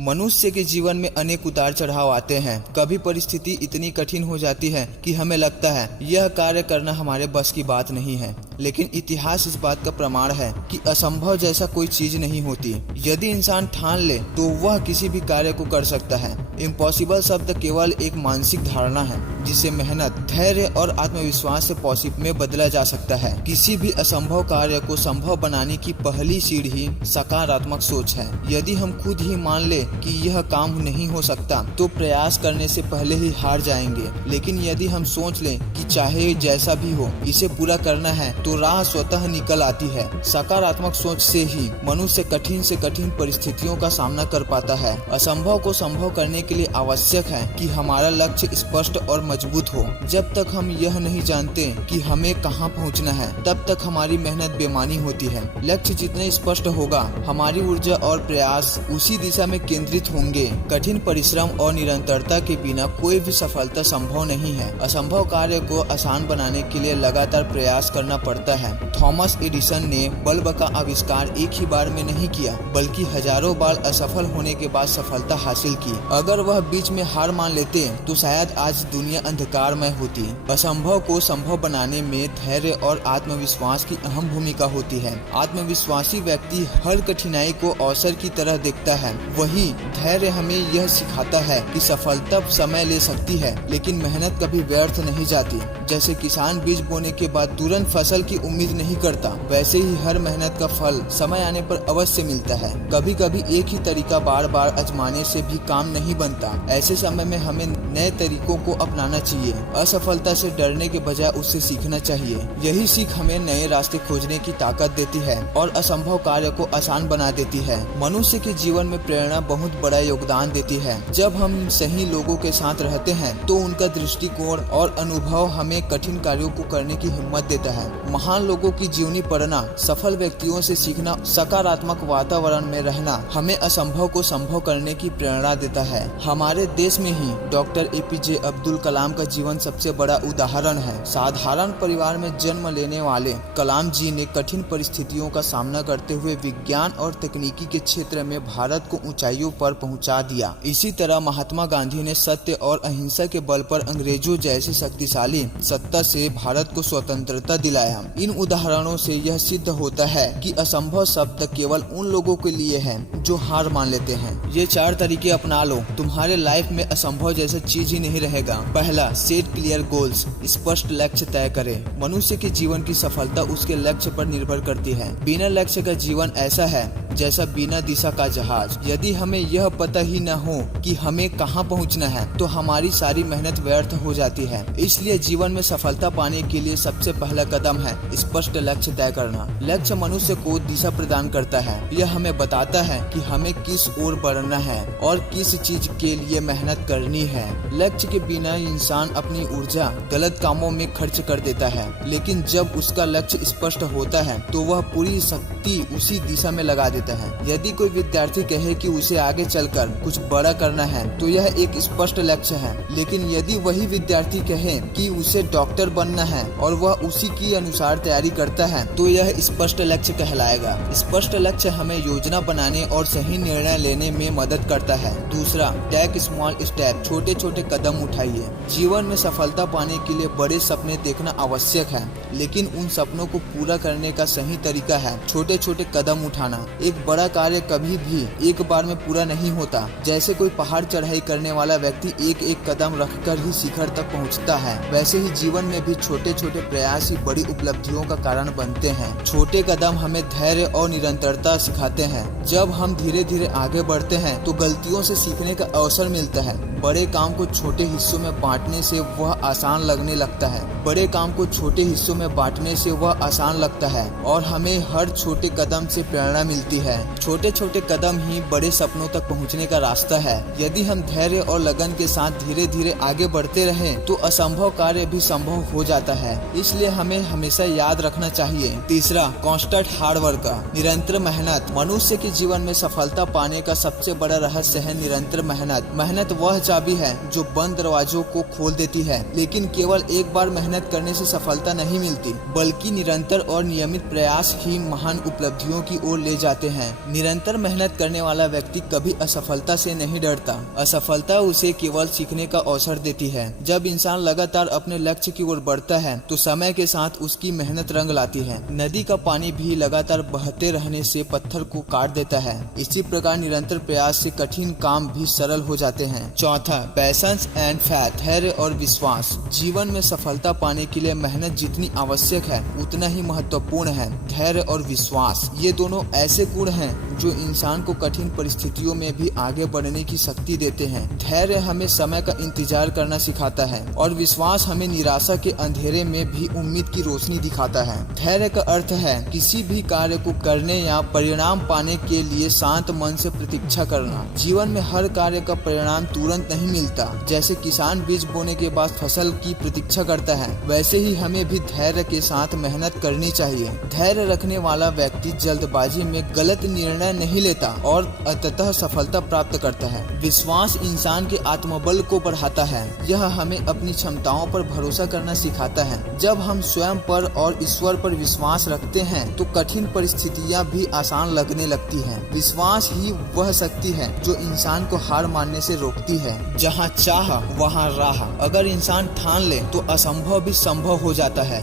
मनुष्य के जीवन में अनेक उतार चढ़ाव आते हैं। कभी परिस्थिति इतनी कठिन हो जाती है कि हमें लगता है यह कार्य करना हमारे बस की बात नहीं है, लेकिन इतिहास इस बात का प्रमाण है कि असंभव जैसा कोई चीज नहीं होती। यदि इंसान ठान ले तो वह किसी भी कार्य को कर सकता है। इम्पॉसिबल शब्द केवल एक मानसिक धारणा है जिसे मेहनत, धैर्य और आत्मविश्वास से पॉसिबल में बदला जा सकता है। किसी भी असंभव कार्य को संभव बनाने की पहली सीढ़ी सकारात्मक सोच है। यदि हम खुद ही मान ले कि यह काम नहीं हो सकता तो प्रयास करने से पहले ही हार जाएंगे, लेकिन यदि हम सोच लें कि चाहे जैसा भी हो इसे पूरा करना है तो राह स्वतः निकल आती है। सकारात्मक सोच से ही मनुष्य कठिन से कठिन परिस्थितियों का सामना कर पाता है। असंभव को संभव करने के लिए आवश्यक है कि हमारा लक्ष्य स्पष्ट और मजबूत हो। जब तक हम यह नहीं जानते कि हमें कहां पहुंचना है तब तक हमारी मेहनत बेमानी होती है। लक्ष्य जितने स्पष्ट होगा हमारी ऊर्जा और प्रयास उसी दिशा में केंद्रित होंगे। कठिन परिश्रम और निरंतरता के बिना कोई भी सफलता संभव नहीं है। असंभव कार्य को आसान बनाने के लिए लगातार प्रयास करना पड़ता है। थॉमस एडिसन ने बल्ब का आविष्कार एक ही बार में नहीं किया, बल्कि हजारों बार असफल होने के बाद सफलता हासिल की। अगर वह बीच में हार मान लेते तो शायद आज दुनिया अंधकारमय होती। असंभव को संभव बनाने में धैर्य और आत्मविश्वास की अहम भूमिका होती है। आत्मविश्वासी व्यक्ति हर कठिनाई को अवसर की तरह देखता है। वही धैर्य हमें यह सिखाता है कि सफलता समय ले सकती है, लेकिन मेहनत कभी व्यर्थ नहीं जाती। जैसे किसान बीज बोने के बाद तुरंत फसल की उम्मीद नहीं करता, वैसे ही हर मेहनत का फल समय आने पर अवश्य मिलता है। कभी कभी एक ही तरीका बार बार आजमाने से भी काम नहीं बनता। ऐसे समय में हमें नए तरीकों को अपनाना चाहिए। असफलता से डरने के बजाय उससे सीखना चाहिए। यही सीख हमें नए रास्ते खोजने की ताकत देती है और असंभव कार्य को आसान बना देती है। मनुष्य के जीवन में प्रेरणा बहुत बड़ा योगदान देती है। जब हम सही लोगों के साथ रहते हैं तो उनका दृष्टिकोण और अनुभव हमें कठिन कार्यों को करने की हिम्मत देता है। महान लोगों की जीवनी पढ़ना, सफल व्यक्तियों से सीखना, सकारात्मक वातावरण में रहना हमें असंभव को संभव करने की प्रेरणा देता है। हमारे देश में ही डॉक्टर एपीजे अब्दुल कलाम का जीवन सबसे बड़ा उदाहरण है। साधारण परिवार में जन्म लेने वाले कलाम जी ने कठिन परिस्थितियों का सामना करते हुए विज्ञान और तकनीकी के क्षेत्र में भारत को ऊंचाइयों पर पहुंचा दिया। इसी तरह महात्मा गांधी ने सत्य और अहिंसा के बल पर अंग्रेजों जैसी शक्तिशाली सत्ता से भारत को स्वतंत्रता दिलाया। इन उदाहरणों से यह सिद्ध होता है कि असंभव शब्द केवल उन लोगों के लिए है जो हार मान लेते हैं। ये 4 तरीके अपना लो, तुम्हारे लाइफ में असंभव जैसा चीज ही नहीं रहेगा। पहला, सेट क्लियर गोल्स, स्पष्ट लक्ष्य तय करें। मनुष्य के जीवन की सफलता उसके लक्ष्य पर निर्भर करती है। बिना लक्ष्य का जीवन ऐसा है जैसा बिना दिशा का जहाज। यदि हमें यह पता ही न हो कि हमें कहां पहुंचना है तो हमारी सारी मेहनत व्यर्थ हो जाती है। इसलिए जीवन में सफलता पाने के लिए सबसे पहला कदम है स्पष्ट लक्ष्य तय करना। लक्ष्य मनुष्य को दिशा प्रदान करता है। यह हमें बताता है कि हमें किस ओर बढ़ना है और किस चीज के लिए मेहनत करनी है। लक्ष्य के बिना इंसान अपनी ऊर्जा गलत कामों में खर्च कर देता है, लेकिन जब उसका लक्ष्य स्पष्ट होता है तो वह पूरी शक्ति उसी दिशा में लगा देता है। यदि कोई विद्यार्थी कहे कि उसे आगे चलकर कुछ बड़ा करना है तो यह एक स्पष्ट लक्ष्य है, लेकिन यदि वही विद्यार्थी कहे कि उसे डॉक्टर बनना है और वह उसी के अनुसार तैयारी करता है तो यह स्पष्ट लक्ष्य कहलाएगा। स्पष्ट लक्ष्य हमें योजना बनाने और सही निर्णय लेने में मदद करता है। दूसरा, टेक स्मॉल स्टेप, छोटे छोटे कदम उठाइए। जीवन में सफलता पाने के लिए बड़े सपने देखना आवश्यक है, लेकिन उन सपनों को पूरा करने का सही तरीका है छोटे छोटे कदम उठाना। एक बड़ा कार्य कभी भी एक बार में पूरा नहीं होता। जैसे कोई पहाड़ चढ़ाई करने वाला व्यक्ति एक एक कदम रखकर ही शिखर तक पहुंचता है, वैसे ही जीवन में भी छोटे छोटे प्रयास ही बड़ी उपलब्धियों का कारण बनते हैं। छोटे कदम हमें धैर्य और निरंतरता सिखाते हैं। जब हम धीरे धीरे आगे बढ़ते हैं तो गलतियों से सीखने का अवसर मिलता है। बड़े काम को छोटे हिस्सों में बांटने से वह आसान लगने लगता है। बड़े काम को छोटे हिस्सों में बांटने से वह आसान लगता है और हमें हर छोटे कदम से प्रेरणा मिलती है। छोटे छोटे कदम ही बड़े सपनों तक पहुंचने का रास्ता है। यदि हम धैर्य और लगन के साथ धीरे धीरे आगे बढ़ते रहें तो असंभव कार्य भी संभव हो जाता है। इसलिए हमें हमेशा याद रखना चाहिए। तीसरा, कांस्टेंट हार्ड वर्क, निरंतर मेहनत। मनुष्य के जीवन में सफलता पाने का सबसे बड़ा रहस्य है निरंतर मेहनत। मेहनत वह चाबी है जो बंद दरवाजों को खोल देती है, लेकिन केवल एक बार मेहनत करने से सफलता नहीं मिलती, बल्कि निरंतर और नियमित प्रयास ही महान उपलब्धियों की ओर ले जाते हैं। निरंतर मेहनत करने वाला व्यक्ति कभी असफलता से नहीं डरता। असफलता उसे केवल सीखने का अवसर देती है। जब इंसान लगातार अपने लक्ष्य की ओर बढ़ता है तो समय के साथ उसकी मेहनत रंग लाती है। नदी का पानी भी लगातार बहते रहने से पत्थर को काट देता है। इसी प्रकार निरंतर प्रयास से कठिन काम भी सरल हो जाते हैं। चौथा, पैशंस एंड फेथ, धैर्य और विश्वास। जीवन में सफलता पाने के लिए मेहनत जितनी आवश्यक है उतना ही महत्वपूर्ण है धैर्य और विश्वास। ये दोनों ऐसे गुण हैं जो इंसान को कठिन परिस्थितियों में भी आगे बढ़ने की शक्ति देते हैं। धैर्य हमें समय का इंतजार करना सिखाता है और विश्वास हमें निराशा के अंधेरे में भी उम्मीद की रोशनी दिखाता है। धैर्य का अर्थ है किसी भी कार्य को करने या परिणाम पाने के लिए शांत मन से प्रतीक्षा करना। जीवन में हर कार्य का परिणाम तुरंत नहीं मिलता। जैसे किसान बीज बोने के बाद फसल की प्रतीक्षा करता है, वैसे ही हमें भी धैर्य के साथ मेहनत करनी चाहिए। धैर्य रखने वाला व्यक्ति जल्दबाजी में गलत निर्णय नहीं लेता और अंततः सफलता प्राप्त करता है। विश्वास इंसान के आत्मबल को बढ़ाता है। यह हमें अपनी क्षमताओं पर भरोसा करना सिखाता है। जब हम स्वयं पर और ईश्वर पर विश्वास रखते हैं तो कठिन परिस्थितियां भी आसान लगने लगती हैं। विश्वास ही वह शक्ति है जो इंसान को हार मानने से रोकती है। जहाँ चाह वहाँ राह। अगर इंसान ठान ले तो असंभव भी संभव हो जाता है।